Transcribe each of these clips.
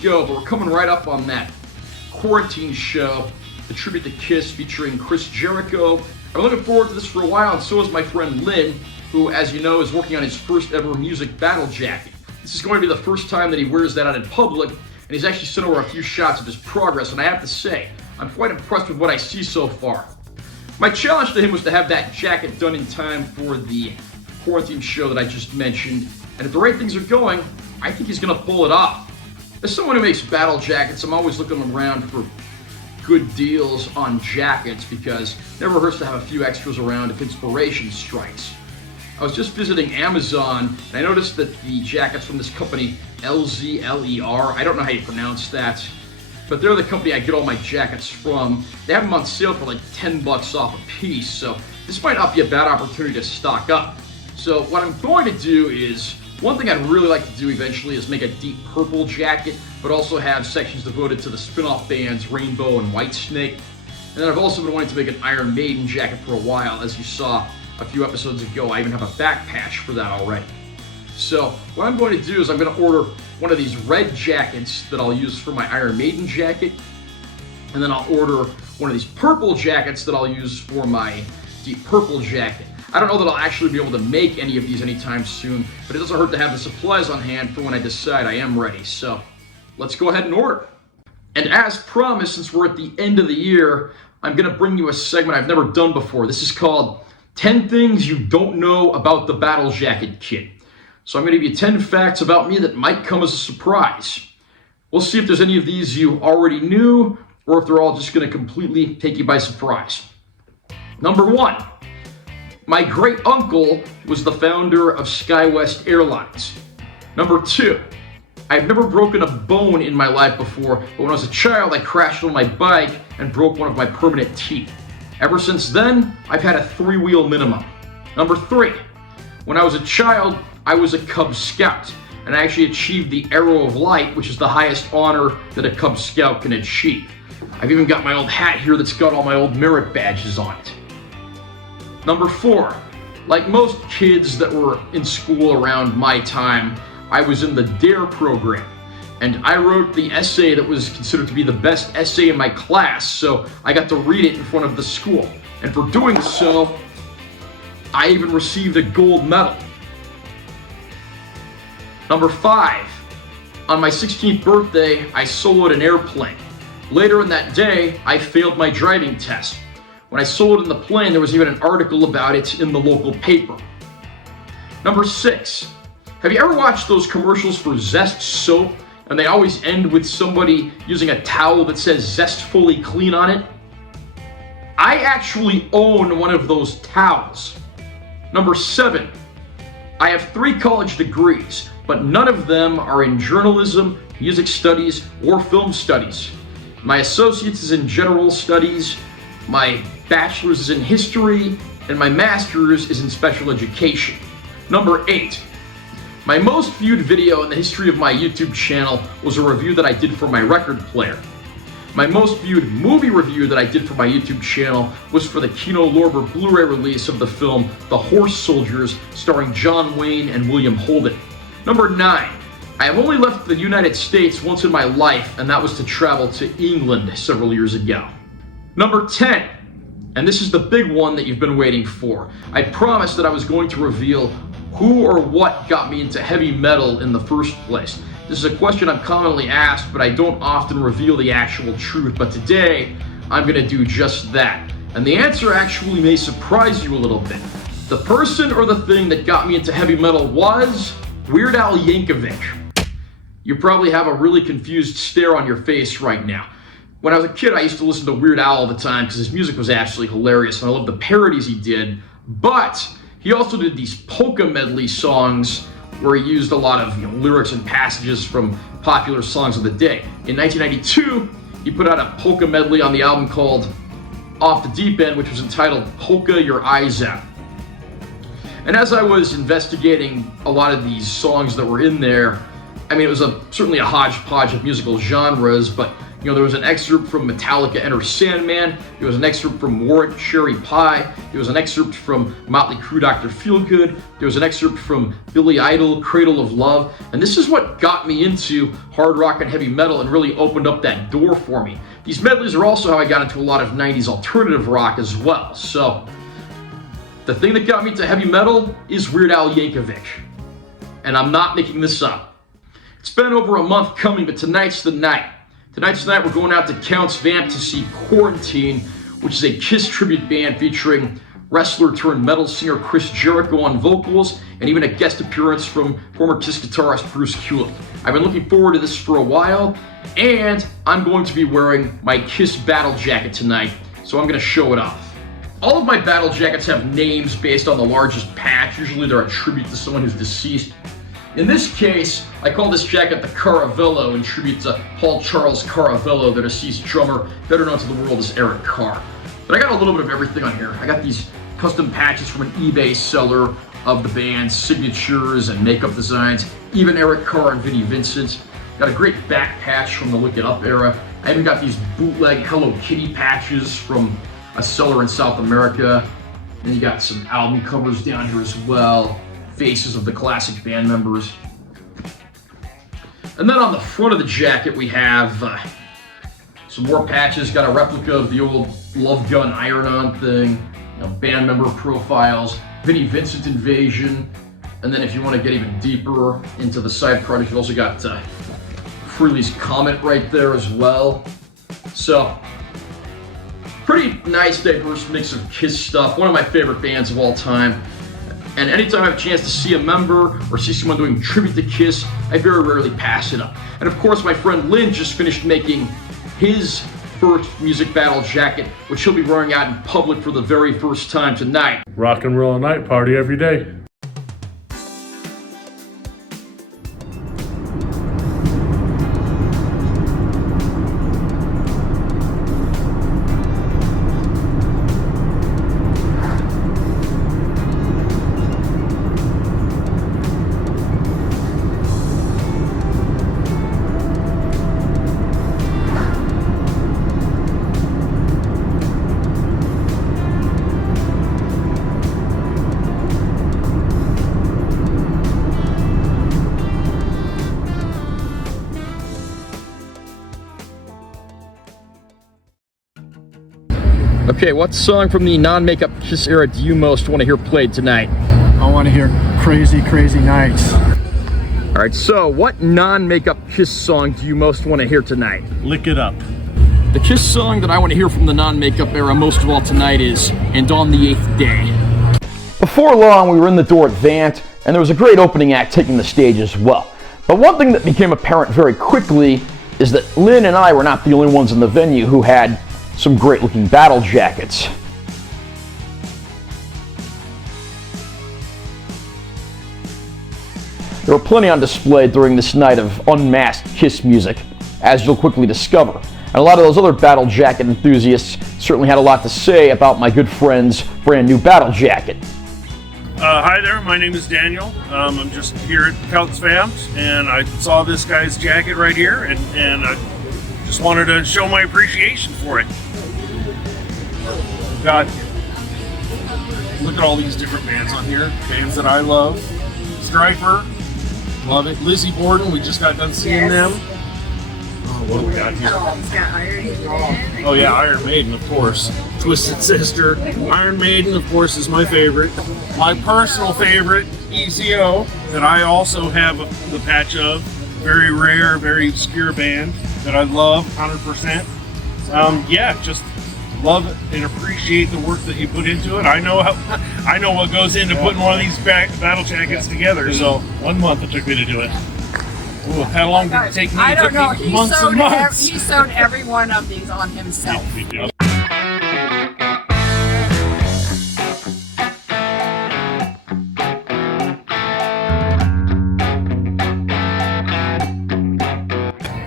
go, but we're coming right up on that quarantine show, the tribute to Kiss featuring Chris Jericho. I've been looking forward to this for a while, and so is my friend Lynn, who, as you know, is working on his first ever music battle jacket. This is going to be the first time that he wears that out in public, and he's actually sent over a few shots of his progress, and I have to say, I'm quite impressed with what I see so far. My challenge to him was to have that jacket done in time for the quarantine show that I just mentioned, and if the right things are going, I think he's going to pull it off. As someone who makes battle jackets, I'm always looking around for good deals on jackets because it never hurts to have a few extras around if inspiration strikes. I was just visiting Amazon, and I noticed that the jackets from this company, LZLER, I don't know how you pronounce that, but they're the company I get all my jackets from. They have them on sale for like $10 off a piece, so this might not be a bad opportunity to stock up. So what I'm going to do is, one thing I'd really like to do eventually is make a deep purple jacket, but also have sections devoted to the spin-off bands Rainbow and Whitesnake. And then I've also been wanting to make an Iron Maiden jacket for a while. As you saw a few episodes ago, I even have a back patch for that already. So what I'm going to do is I'm going to order one of these red jackets that I'll use for my Iron Maiden jacket, and then I'll order one of these purple jackets that I'll use for my deep purple jacket. I don't know that I'll actually be able to make any of these anytime soon, but it doesn't hurt to have the supplies on hand for when I decide I am ready. So let's go ahead and order. And as promised, since we're at the end of the year, I'm going to bring you a segment I've never done before. This is called 10 Things You Don't Know About the Battle Jacket Kit. So I'm going to give you 10 facts about me that might come as a surprise. We'll see if there's any of these you already knew, or if they're all just going to completely take you by surprise. Number 1. My great uncle was the founder of SkyWest Airlines. Number 2, I've never broken a bone in my life before, but when I was a child, I crashed on my bike and broke one of my permanent teeth. Ever since then, I've had a 3-wheel minimum. Number 3, when I was a child, I was a Cub Scout, and I actually achieved the Arrow of Light, which is the highest honor that a Cub Scout can achieve. I've even got my old hat here that's got all my old merit badges on it. Number 4, like most kids that were in school around my time, I was in the DARE program, and I wrote the essay that was considered to be the best essay in my class, so I got to read it in front of the school. And for doing so, I even received a gold medal. Number 5, on my 16th birthday, I soloed an airplane. Later in that day, I failed my driving test. When I soloed in the plane, there was even an article about it in the local paper. Number 6, have you ever watched those commercials for Zest soap, and they always end with somebody using a towel that says Zestfully Clean on it? I actually own one of those towels. Number 7, I have 3 college degrees, but none of them are in journalism, music studies, or film studies. My associate's is in general studies, my bachelor's is in history, and my master's is in special education. Number 8, my most viewed video in the history of my YouTube channel was a review that I did for my record player. My most viewed movie review that I did for my YouTube channel was for the Kino Lorber Blu-ray release of the film The Horse Soldiers, starring John Wayne and William Holden. Number 9, I have only left the United States once in my life, and that was to travel to England several years ago. Number 10, and this is the big one that you've been waiting for. I promised that I was going to reveal who or what got me into heavy metal in the first place. This is a question I'm commonly asked, but I don't often reveal the actual truth. But today, I'm going to do just that. And the answer actually may surprise you a little bit. The person or the thing that got me into heavy metal was Weird Al Yankovic. You probably have a really confused stare on your face right now. When I was a kid, I used to listen to Weird Al all the time because his music was actually hilarious, and I loved the parodies he did. But he also did these polka medley songs where he used a lot of lyrics and passages from popular songs of the day. In 1992, he put out a polka medley on the album called Off the Deep End, which was entitled Polka Your Eyes Out. And as I was investigating a lot of these songs that were in there, I mean, it was certainly a hodgepodge of musical genres, but You know, there was an excerpt from Metallica Enter Sandman. There was an excerpt from Warrant Cherry Pie. There was an excerpt from Motley Crue Dr. Feelgood. There was an excerpt from Billy Idol, Cradle of Love. And this is what got me into hard rock and heavy metal and really opened up that door for me. These medleys are also how I got into a lot of 90s alternative rock as well. So the thing that got me to heavy metal is Weird Al Yankovic. And I'm not making this up. It's been over a month coming, but tonight's the night. Tonight's the night we're going out to Count's Vamp to see Quarantine, which is a Kiss tribute band featuring wrestler turned metal singer Chris Jericho on vocals, and even a guest appearance from former Kiss guitarist Bruce Kulick. I've been looking forward to this for a while, and I'm going to be wearing my Kiss battle jacket tonight, so I'm going to show it off. All of my battle jackets have names based on the largest patch. Usually they're a tribute to someone who's deceased. In this case, I call this jacket the Caravello in tribute to Paul Charles Caravello, the deceased drummer, better known to the world as Eric Carr. But I got a little bit of everything on here. I got these custom patches from an eBay seller of the band's signatures and makeup designs, even Eric Carr and Vinnie Vincent. Got a great back patch from the Look It Up era. I even got these bootleg Hello Kitty patches from a seller in South America. Then you got some album covers down here as well. Faces of the classic band members. And then on the front of the jacket we have some more patches. Got a replica of the old Love Gun iron-on thing, you know, band member profiles, Vinnie Vincent Invasion, and then if you want to get even deeper into the side project, you've also got Frehley's Comet right there as well. So, pretty nice, diverse mix of Kiss stuff. One of my favorite bands of all time. And anytime I have a chance to see a member or see someone doing tribute to Kiss, I very rarely pass it up. And of course, my friend Lynn just finished making his first music battle jacket, which he'll be wearing out in public for the very first time tonight. Rock and roll night, party every day. Okay, what song from the non-makeup Kiss era do you most want to hear played tonight? I want to hear Crazy, Crazy Nights. All right, so what non-makeup Kiss song do you most want to hear tonight? Lick It Up. The Kiss song that I want to hear from the non-makeup era most of all tonight is And on the Eighth Day. Before long, we were in the door at Vant, and there was a great opening act taking the stage as well. But one thing that became apparent very quickly is that Lynn and I were not the only ones in the venue who had some great looking battle jackets. There were plenty on display during this night of unmasked Kiss music, as you'll quickly discover. And a lot of those other battle jacket enthusiasts certainly had a lot to say about my good friend's brand new battle jacket. Hi there, my name is Daniel. I'm just here at Count's Vamp, and I saw this guy's jacket right here, and I just wanted to show my appreciation for it. God, look at all these different bands on here. Bands that I love. Stryper, love it. Lizzie Borden, we just got done seeing them. Oh, what do we got here? He's got Iron Maiden. Oh yeah, Iron Maiden, of course. Twisted Sister. Iron Maiden, of course, is my favorite. My personal favorite, ECO, that I also have the patch of. Very rare, very obscure band that I love 100%. Yeah, just love it and appreciate the work that you put into it. I know what goes into putting one of these battle jackets together. So 1 month it took me to do it. Ooh, how long did it take me? I don't know. He sewed every one of these on himself.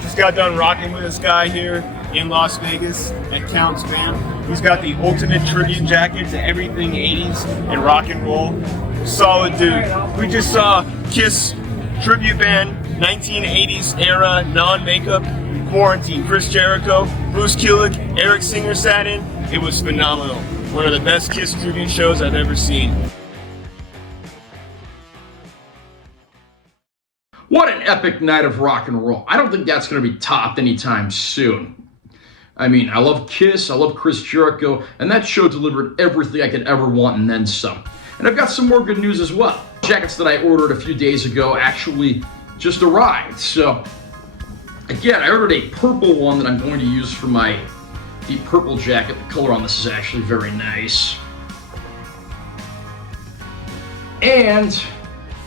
Just got done rocking with this guy here in Las Vegas at Count's Vamp. He's got the ultimate tribute jacket to everything 80s and rock and roll. Solid dude. We just saw Kiss tribute band, 1980s era, non-makeup, Quarantine, Chris Jericho, Bruce Kulick, Eric Singer sat in. It was phenomenal. One of the best Kiss tribute shows I've ever seen. What an epic night of rock and roll. I don't think that's going to be topped anytime soon. I mean, I love Kiss, I love Chris Jericho, and that show delivered everything I could ever want and then some. And I've got some more good news as well. Jackets that I ordered a few days ago actually just arrived. So, again, I ordered a purple one that I'm going to use for my deep purple jacket. The color on this is actually very nice. And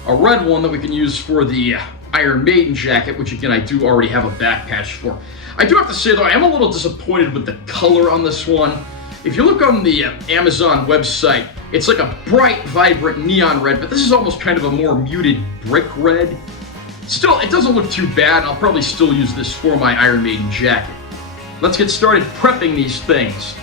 a red one that we can use for the Iron Maiden jacket, which again I do already have a back patch for. I do have to say though, I am a little disappointed with the color on this one. If you look on the Amazon website, it's like a bright, vibrant neon red, but this is almost kind of a more muted brick red. Still, it doesn't look too bad. I'll probably still use this for my Iron Maiden jacket. Let's get started prepping these things.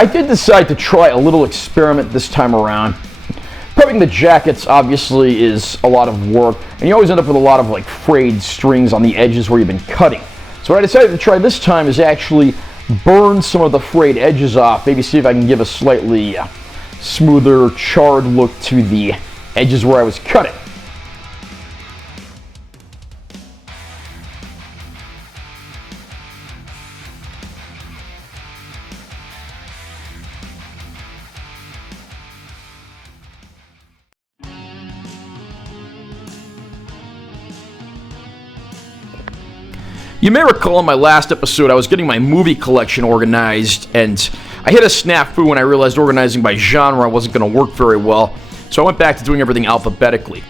I did decide to try a little experiment this time around. Prepping the jackets obviously is a lot of work, and you always end up with a lot of like frayed strings on the edges where you've been cutting. So what I decided to try this time is actually burn some of the frayed edges off, maybe see if I can give a slightly smoother, charred look to the edges where I was cutting. You may recall in my last episode I was getting my movie collection organized, and I hit a snafu when I realized organizing by genre wasn't going to work very well, so I went back to doing everything alphabetically.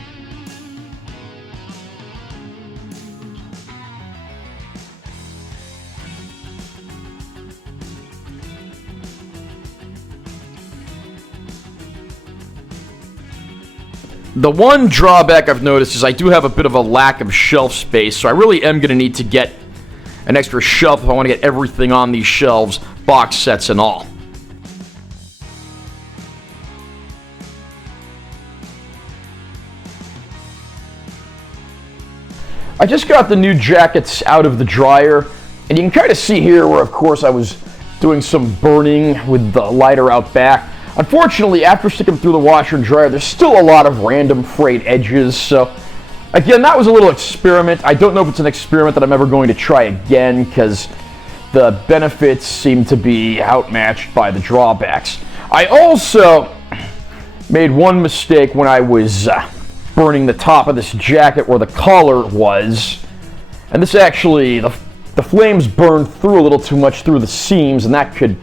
The one drawback I've noticed is I do have a bit of a lack of shelf space, so I really am going to need to get an extra shelf if I want to get everything on these shelves, box sets and all. I just got the new jackets out of the dryer, and you can kind of see here where, of course, I was doing some burning with the lighter out back. Unfortunately, after sticking them through the washer and dryer, there's still a lot of random frayed edges, so again, that was a little experiment. I don't know if it's an experiment that I'm ever going to try again, because the benefits seem to be outmatched by the drawbacks. I also made one mistake when I was burning the top of this jacket where the collar was, and this actually, the flames burned through a little too much through the seams, and that could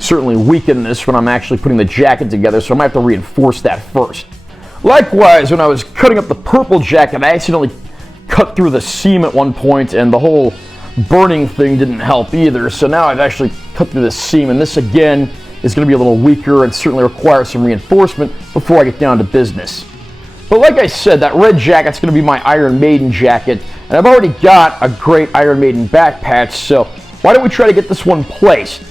certainly weaken this when I'm actually putting the jacket together, so I might have to reinforce that first. Likewise, when I was cutting up the purple jacket, I accidentally cut through the seam at one point, and the whole burning thing didn't help either, so now I've actually cut through the seam, and this again is going to be a little weaker and certainly requires some reinforcement before I get down to business. But like I said, that red jacket's going to be my Iron Maiden jacket, and I've already got a great Iron Maiden back patch, so why don't we try to get this one placed?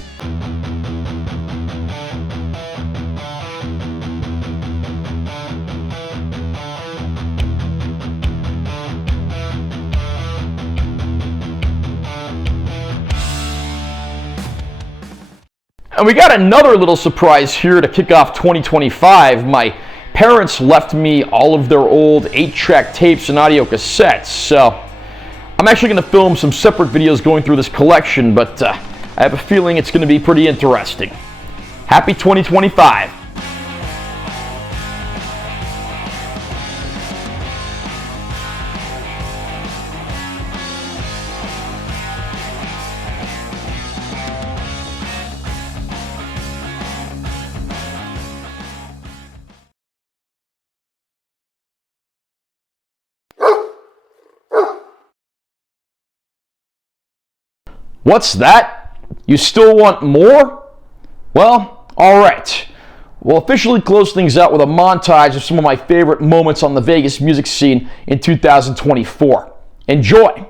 And we got another little surprise here to kick off 2025. My parents left me all of their old 8-track tapes and audio cassettes, so I'm actually going to film some separate videos going through this collection, but I have a feeling it's going to be pretty interesting. Happy 2025! What's that? You still want more? Well, alright. We'll officially close things out with a montage of some of my favorite moments on the Vegas music scene in 2024. Enjoy!